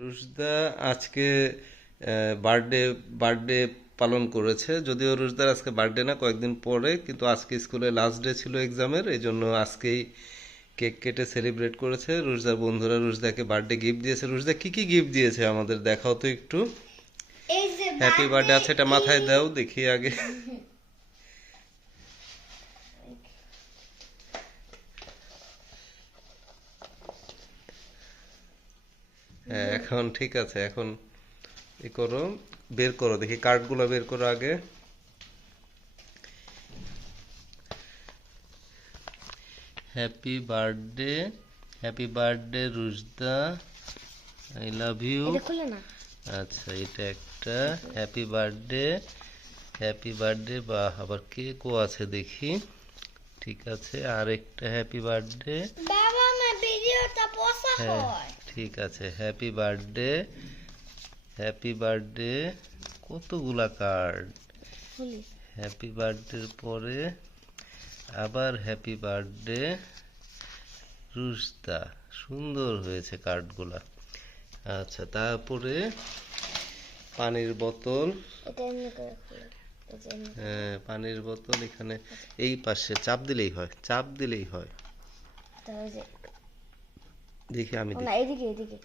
রুশদা আজকে birthday birthday পালন করেছে। যদিও রুশদার আজকে বার্থডে না, কয়েকদিন পরে, কিন্তু আজকে স্কুলে লাস্ট ডে ছিল এক্সামের, এই জন্য আজকেই কেক কেটে সেলিব্রেট করেছে। রুশদার বন্ধুরা রুশদাকে বার্থডে গিফট দিয়েছে। রুশদা কি কি গিফট দিয়েছে আমাদের দেখাও তো একটু। এই যে হ্যাপি বার্থডে আছে, এটা মাথায় দাও দেখি আগে। হ্যাঁ, এখন ঠিক আছে। এখন ই করো, বের করো দেখি, কার্ডগুলো বের করো আগে। Happy birthday, happy birthday Rushda, I love you. এটা খুলে না। আচ্ছা, এটা একটা হ্যাপি বার্থডে। হ্যাপি বার্থডে, বা আবার কেকও আছে দেখি। ঠিক আছে, আর একটা হ্যাপি বার্থডে। বাবা আমার ভিডিওটা পোষা হ্যাঁ, হয়। ঠিক আছে, হ্যাপি বার্থডে। হ্যাপি বার্থডে, কতগুলা কার্ড। খুলি। হ্যাপি বার্থডের পরে আবার হ্যাপি বার্থডে রুশদা। সুন্দর হয়েছে কার্ডগুলা। আচ্ছা, তারপরে পানির বোতল। এটা এমনি করে খুলে। এই যে এমনি। হ্যাঁ, পানির বোতল এখানে এই পাশে চাপ দিলেই হয়, চাপ দিলেই হয়। তাহলে যে দেখি আমি ও দেখি। না এদিকে এদিকে।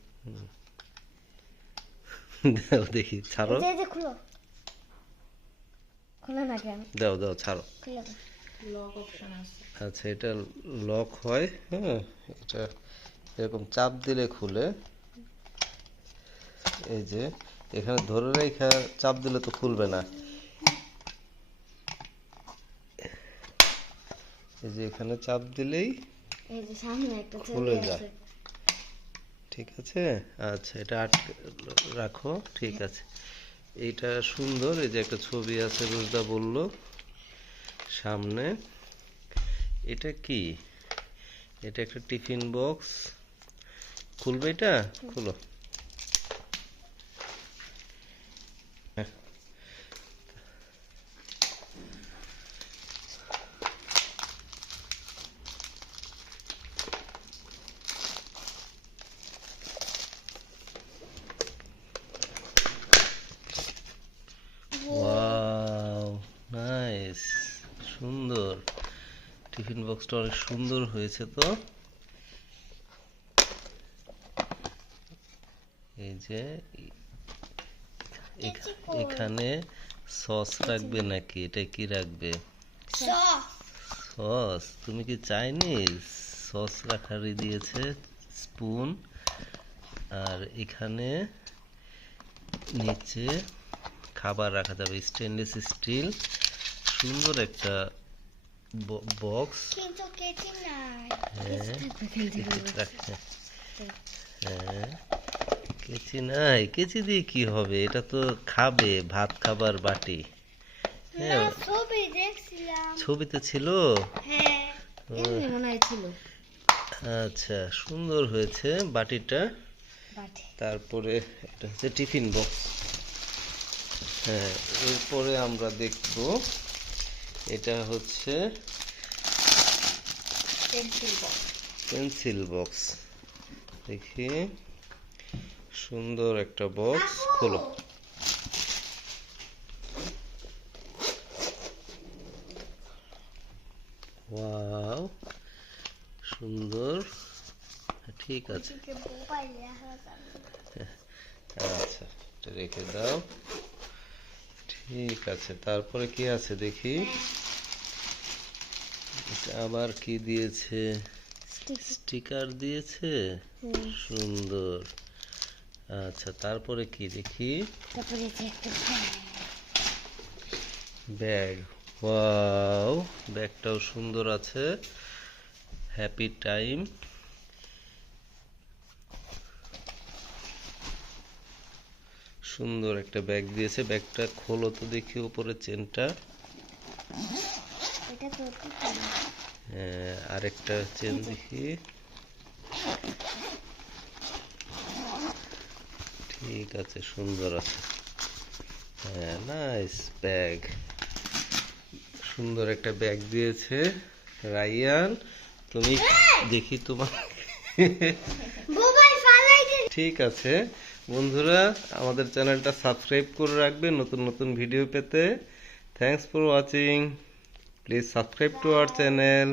দাও দেখি, ছাড়ো। এই যে খুলো। খুলে না কেন? দাও দাও, ছাড়ো। খুলে না। আচ্ছা, এটা লক হয়। হ্যাঁ, এটা এরকম চাপ দিলে খুলে। এই যে এখানে ধরে রেখে চাপ দিলে তো খুলবে না। এই যে এখানে চাপ দিলেই এই যে সামনে একটা খুলে ছবি যায়। আছে। ঠিক আছে। আচ্ছা, এটা আটকে রাখো। ঠিক আছে, এইটা সুন্দর। এই যে একটা ছবি আছে, রুজদা বললো সামনে। এটা কি? এটা একটা টিফিন বক্স। খুলবে এটা? খুলো। হ্যাঁ। ওয়াও, নাইস, সুন্দর। টিফিন বক্সটা অনেক সুন্দর হয়েছে তো। এই যে এখানে সস রাখবে নাকি? এটা কি রাখবে? সস। সস? তুমি কি চাইনিজ? সস রাখারই দিয়েছে, স্পুন। আর এখানে নিচে খাবার রাখা যাবে, স্টেনলেস স্টিল। সুন্দর একটা বক্স। কিন্তু কেটে নাই। হ্যাঁ, কেচি রাখছে। হ্যাঁ, কেচি নাই। কেচি দিয়ে কি হবে? এটা তো খাবে, ভাত খাবার বাটি। না হ্যাঁ, ছবি দেখছিলাম। ছবিতে ছিল। হ্যাঁ। এমনি মনে হয় ছিল। আচ্ছা, সুন্দর হয়েছে বাটিটা। বাটে। তারপরে এটা হচ্ছে টিফিন বক্স। হ্যাঁ, এরপরে আমরা দেখব এটা হচ্ছে পেন্সিল বক্স। Pencil box. দেখি, সুন্দর একটা বক্স। খোলো। ওয়াও, সুন্দর। ঠিক আছে। ওদিকে মোবাইল রাখা যাবে। আচ্ছা, এটা রেখে দাও। ঠিক আছে, তারপরে কি আছে দেখি। এটা আবার কি দিয়েছে? স্টিকার দিয়েছে। সুন্দর। আচ্ছা, তারপরে কি দেখি? তারপরে যে একটা ব্যাগ। ওয়াও, ব্যাগটাও সুন্দর আছে। Happy time. সুন্দর একটা ব্যাগ দিয়েছে। ব্যাগটা খোলো তো দেখি, উপরে চেনটা। এটা তো হ্যাঁ, আরেকটা চেন দেখি। ঠিক আছে, সুন্দর আছে। হ্যাঁ, নাইস ব্যাগ। সুন্দর একটা ব্যাগ দিয়েছে রাইয়ান। তুমি দেখি তোমার। মোবাইল ফালাই দে। ঠিক আছে, বন্ধুরা আমাদের চ্যানেলটা সাবস্ক্রাইব করে রাখবেন নতুন নতুন ভিডিও পেতে। Thanks for watching. Please subscribe to our channel.